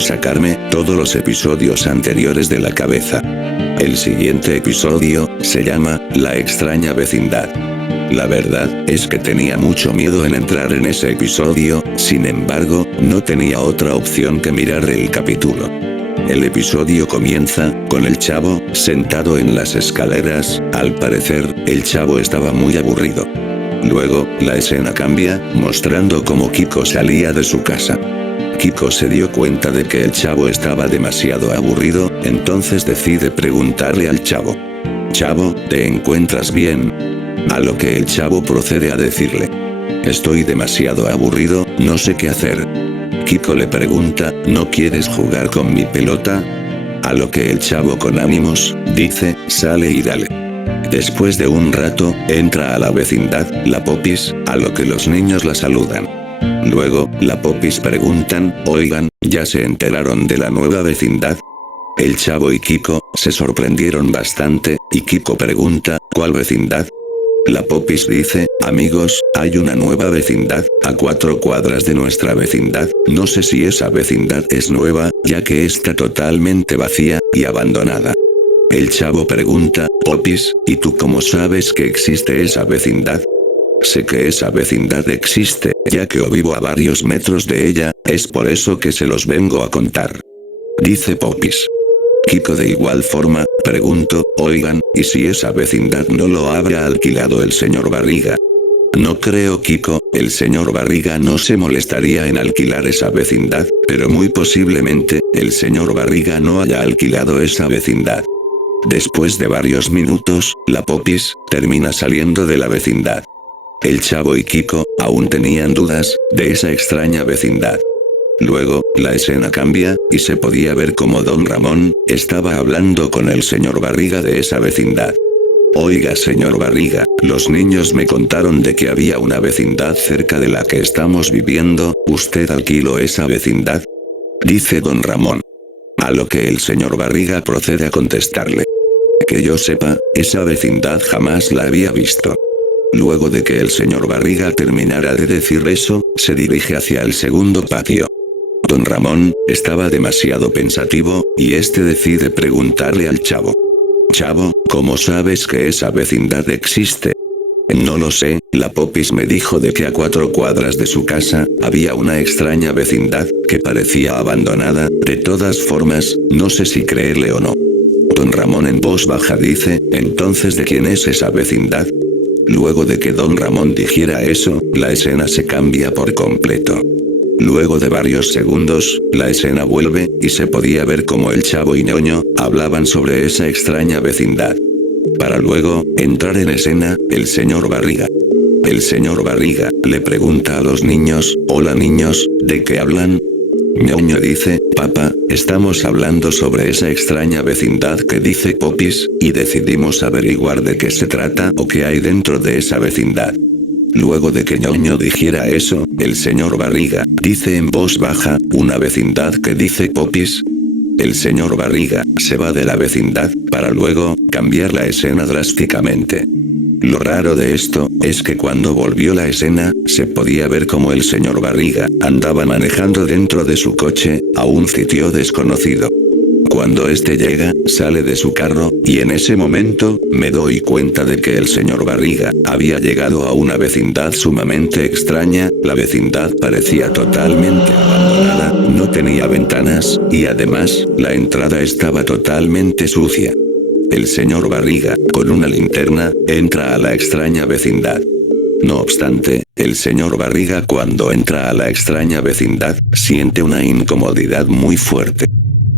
intentando sacarme todos los episodios anteriores de la cabeza. El siguiente episodio se llama La extraña vecindad. La verdad es que tenía mucho miedo en entrar en ese episodio, sin embargo, no tenía otra opción que mirar el capítulo. El episodio comienza con el chavo sentado en las escaleras. Al parecer, el chavo estaba muy aburrido. Luego, la escena cambia, mostrando cómo Kiko salía de su casa. Kiko se dio cuenta de que el chavo estaba demasiado aburrido, entonces decide preguntarle al chavo: «Chavo, ¿te encuentras bien?». A lo que el chavo procede a decirle: «Estoy demasiado aburrido, no sé qué hacer». Kiko le pregunta: «¿No quieres jugar con mi pelota?». A lo que el chavo con ánimos dice: «Sale y dale». Después de un rato, entra a la vecindad la Popis, a lo que los niños la saludan. Luego, la Popis preguntan: «Oigan, ¿ya se enteraron de la nueva vecindad?». El chavo y Kiko se sorprendieron bastante, y Kiko pregunta: «¿Cuál vecindad?». La Popis dice: «Amigos, hay una nueva vecindad, a 4 cuadras de nuestra vecindad, no sé si esa vecindad es nueva, ya que está totalmente vacía y abandonada». El chavo pregunta: «Popis, ¿y tú cómo sabes que existe esa vecindad?». «Sé que esa vecindad existe, ya que vivo a varios metros de ella, es por eso que se los vengo a contar», dice Popis. Kiko de igual forma, preguntó: «Oigan, ¿y si esa vecindad no lo habrá alquilado el señor Barriga?». «No creo, Kiko, el señor Barriga no se molestaría en alquilar esa vecindad, pero muy posiblemente, el señor Barriga no haya alquilado esa vecindad». Después de varios minutos, la Popis termina saliendo de la vecindad. El chavo y Kiko aún tenían dudas de esa extraña vecindad. Luego, la escena cambia, y se podía ver como Don Ramón estaba hablando con el señor Barriga de esa vecindad. «Oiga, señor Barriga, los niños me contaron de que había una vecindad cerca de la que estamos viviendo, ¿usted alquiló esa vecindad?», dice Don Ramón. A lo que el señor Barriga procede a contestarle: «Que yo sepa, esa vecindad jamás la había visto». Luego de que el señor Barriga terminara de decir eso, se dirige hacia el segundo patio. Don Ramón estaba demasiado pensativo, y este decide preguntarle al chavo: «Chavo, ¿cómo sabes que esa vecindad existe?». «No lo sé, la Popis me dijo de que a 4 cuadras de su casa había una extraña vecindad que parecía abandonada, de todas formas, no sé si creerle o no». Don Ramón en voz baja dice: «Entonces, ¿de quién es esa vecindad?». Luego de que Don Ramón dijera eso, la escena se cambia por completo. Luego de varios segundos, la escena vuelve, y se podía ver como el chavo y Ñoño hablaban sobre esa extraña vecindad. Para luego entrar en escena el señor Barriga. El señor Barriga le pregunta a los niños: «Hola niños, ¿de qué hablan?». Ñoño dice: «Papá, estamos hablando sobre esa extraña vecindad que dice Popis, y decidimos averiguar de qué se trata o qué hay dentro de esa vecindad». Luego de que Ñoño dijera eso, el señor Barriga dice en voz baja: «Una vecindad que dice Popis». El señor Barriga se va de la vecindad, para luego cambiar la escena drásticamente. Lo raro de esto es que cuando volvió la escena, se podía ver como el señor Barriga andaba manejando dentro de su coche a un sitio desconocido. Cuando este llega, sale de su carro, y en ese momento, me doy cuenta de que el señor Barriga había llegado a una vecindad sumamente extraña. La vecindad parecía totalmente abandonada, no tenía ventanas, y además, la entrada estaba totalmente sucia. El señor Barriga, con una linterna, entra a la extraña vecindad. No obstante, el señor Barriga cuando entra a la extraña vecindad, siente una incomodidad muy fuerte.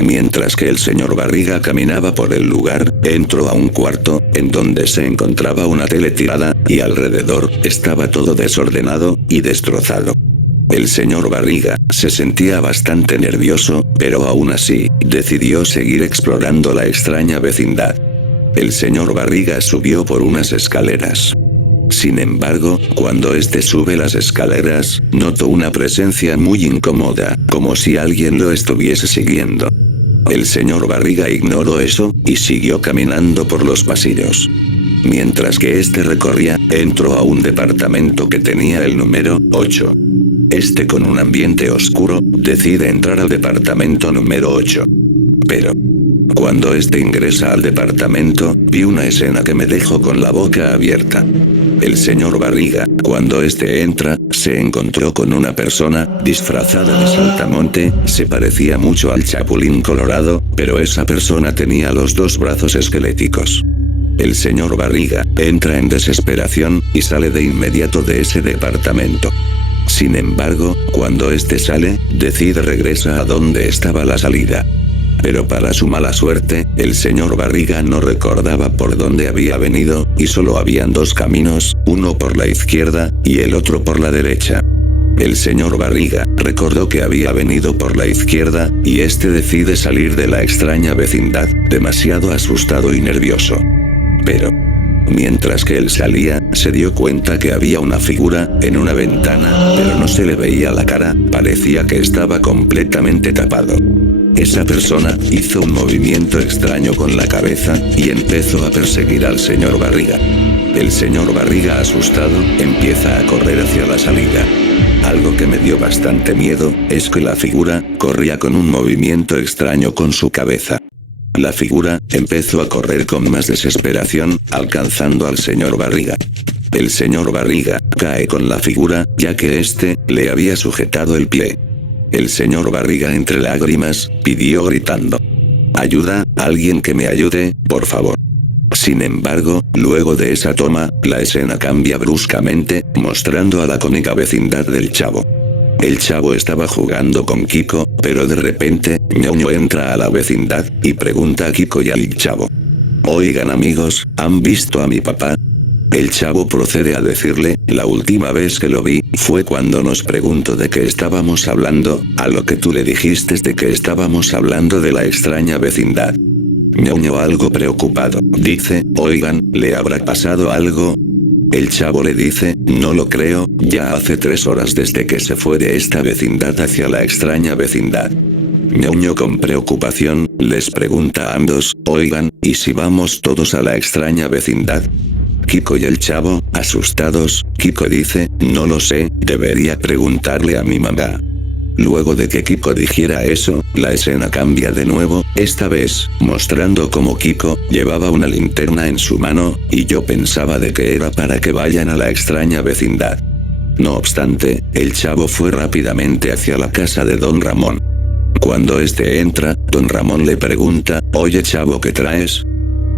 Mientras que el señor Barriga caminaba por el lugar, entró a un cuarto, en donde se encontraba una tele tirada, y alrededor estaba todo desordenado y destrozado. El señor Barriga se sentía bastante nervioso, pero aún así, decidió seguir explorando la extraña vecindad. El señor Barriga subió por unas escaleras. Sin embargo, cuando este sube las escaleras, notó una presencia muy incómoda, como si alguien lo estuviese siguiendo. El señor Barriga ignoró eso, y siguió caminando por los pasillos. Mientras que este recorría, entró a un departamento que tenía el número 8. Este, con un ambiente oscuro, decide entrar al departamento número 8. Pero cuando este ingresa al departamento, vi una escena que me dejó con la boca abierta. El señor Barriga, cuando este entra, se encontró con una persona, disfrazada de saltamonte, se parecía mucho al Chapulín Colorado, pero esa persona tenía los dos brazos esqueléticos. El señor Barriga entra en desesperación, y sale de inmediato de ese departamento. Sin embargo, cuando este sale, decide regresa a donde estaba la salida. Pero para su mala suerte, el señor Barriga no recordaba por dónde había venido, y solo habían dos caminos, uno por la izquierda, y el otro por la derecha. El señor Barriga recordó que había venido por la izquierda, y este decide salir de la extraña vecindad, demasiado asustado y nervioso. Pero mientras que él salía, se dio cuenta que había una figura en una ventana, pero no se le veía la cara, parecía que estaba completamente tapado. Esa persona hizo un movimiento extraño con la cabeza, y empezó a perseguir al señor Barriga. El señor Barriga, asustado, empieza a correr hacia la salida. Algo que me dio bastante miedo, es que la figura corría con un movimiento extraño con su cabeza. La figura empezó a correr con más desesperación, alcanzando al señor Barriga. El señor Barriga cae con la figura, ya que este le había sujetado el pie. El señor Barriga, entre lágrimas, pidió gritando: «Ayuda, alguien que me ayude, por favor». Sin embargo, luego de esa toma, la escena cambia bruscamente, mostrando a la cómica vecindad del chavo. El chavo estaba jugando con Kiko, pero de repente, ñoño entra a la vecindad, y pregunta a Kiko y al chavo: «Oigan amigos, ¿han visto a mi papá?». El chavo procede a decirle: «La última vez que lo vi, fue cuando nos preguntó de qué estábamos hablando, a lo que tú le dijiste de que estábamos hablando de la extraña vecindad». ñoño, algo preocupado, dice: «Oigan, ¿le habrá pasado algo?». El chavo le dice: «No lo creo, ya hace 3 horas desde que se fue de esta vecindad hacia la extraña vecindad». ñoño, con preocupación, les pregunta a ambos: «Oigan, ¿y si vamos todos a la extraña vecindad?». Kiko y el chavo, asustados, Kiko dice: «No lo sé, debería preguntarle a mi mamá». Luego de que Kiko dijera eso, la escena cambia de nuevo, esta vez, mostrando cómo Kiko llevaba una linterna en su mano, y yo pensaba de que era para que vayan a la extraña vecindad. No obstante, el chavo fue rápidamente hacia la casa de don Ramón. Cuando este entra, don Ramón le pregunta: «Oye chavo, ¿qué traes?».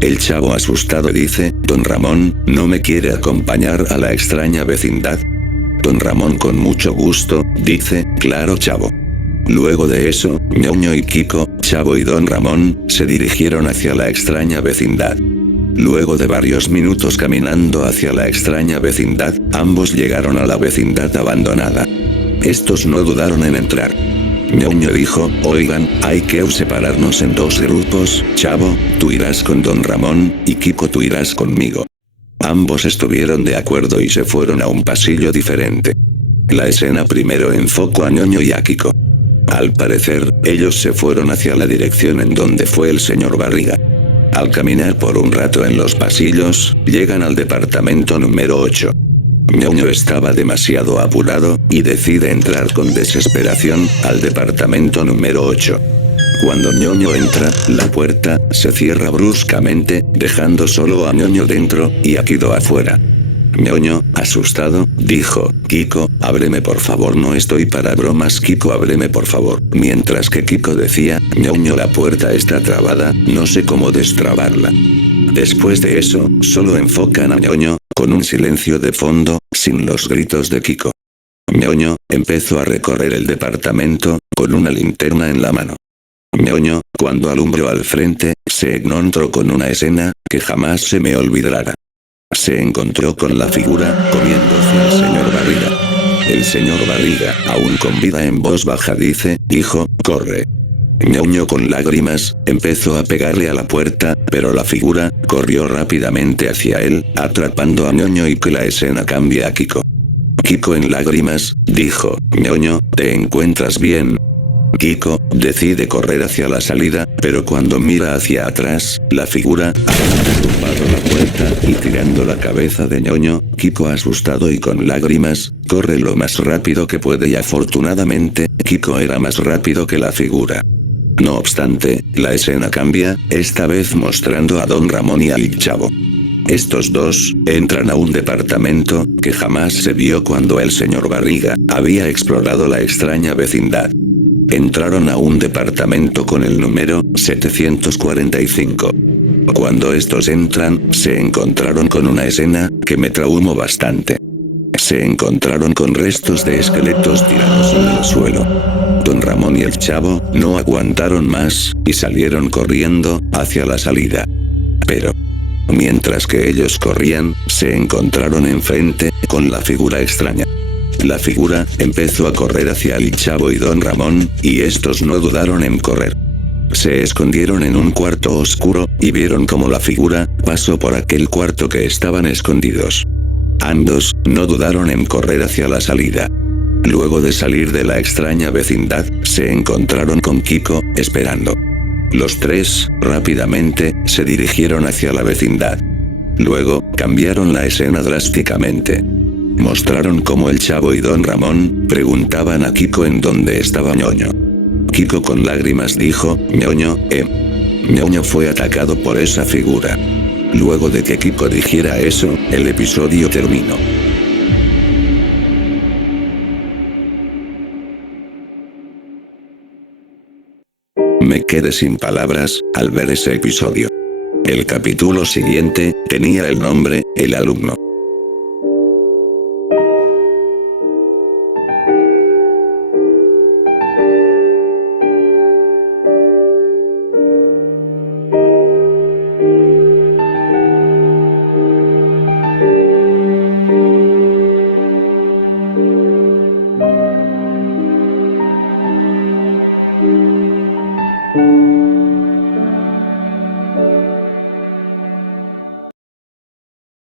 El chavo, asustado, dice: «Don Ramón, ¿no me quiere acompañar a la extraña vecindad?». Don Ramón, con mucho gusto, dice: «Claro chavo». Luego de eso, ñoño y Kiko, chavo y don Ramón, se dirigieron hacia la extraña vecindad. Luego de varios minutos caminando hacia la extraña vecindad, ambos llegaron a la vecindad abandonada. Estos no dudaron en entrar. ñoño dijo: «Oigan, hay que separarnos en 2 grupos, chavo, tú irás con don Ramón, y Kiko tú irás conmigo». Ambos estuvieron de acuerdo y se fueron a un pasillo diferente. La escena primero enfocó a ñoño y a Kiko. Al parecer, ellos se fueron hacia la dirección en donde fue el señor Barriga. Al caminar por un rato en los pasillos, llegan al departamento número 8. ñoño estaba demasiado apurado, y decide entrar con desesperación al departamento número 8. Cuando ñoño entra, la puerta se cierra bruscamente, dejando solo a ñoño dentro, y a Kiko afuera. ñoño, asustado, dijo: «Kiko, ábreme por favor, no estoy para bromas, Kiko, ábreme por favor». Mientras que Kiko decía: «ñoño, la puerta está trabada, no sé cómo destrabarla». Después de eso, solo enfocan a ñoño, con un silencio de fondo, sin los gritos de Kiko. ñoño empezó a recorrer el departamento, con una linterna en la mano. ñoño, cuando alumbró al frente, se encontró con una escena que jamás se me olvidará. Se encontró con la figura, corriendo hacia el señor Barriga. El señor Barriga, aún con vida, en voz baja dice: «Hijo, corre». ñoño, con lágrimas, empezó a pegarle a la puerta, pero la figura corrió rápidamente hacia él, atrapando a ñoño, y que la escena cambia a Kiko. Kiko, en lágrimas, dijo: «ñoño, ¿te encuentras bien?». Kiko decide correr hacia la salida, pero cuando mira hacia atrás, la figura ha derrumbado la puerta y tirando la cabeza de ñoño, Kiko asustado y con lágrimas, corre lo más rápido que puede y afortunadamente, Kiko era más rápido que la figura. No obstante, la escena cambia, esta vez mostrando a Don Ramón y al Chavo. Estos dos entran a un departamento que jamás se vio cuando el señor Barriga había explorado la extraña vecindad. Entraron a un departamento con el número 745. Cuando estos entran, se encontraron con una escena que me traumó bastante. Se encontraron con restos de esqueletos tirados en el suelo. Don Ramón y el Chavo no aguantaron más y salieron corriendo hacia la salida. Pero mientras que ellos corrían, se encontraron enfrente con la figura extraña. La figura empezó a correr hacia el Chavo y Don Ramón, y estos no dudaron en correr. Se escondieron en un cuarto oscuro, y vieron como la figura pasó por aquel cuarto que estaban escondidos. Ambos no dudaron en correr hacia la salida. Luego de salir de la extraña vecindad, se encontraron con Kiko, esperando. Los tres, rápidamente, se dirigieron hacia la vecindad. Luego, cambiaron la escena drásticamente. Mostraron cómo el Chavo y Don Ramón preguntaban a Kiko en dónde estaba ñoño. Kiko con lágrimas dijo, ñoño fue atacado por esa figura. Luego de que Kiko dijera eso, el episodio terminó. Me quedé sin palabras al ver ese episodio. El capítulo siguiente tenía el nombre El alumno.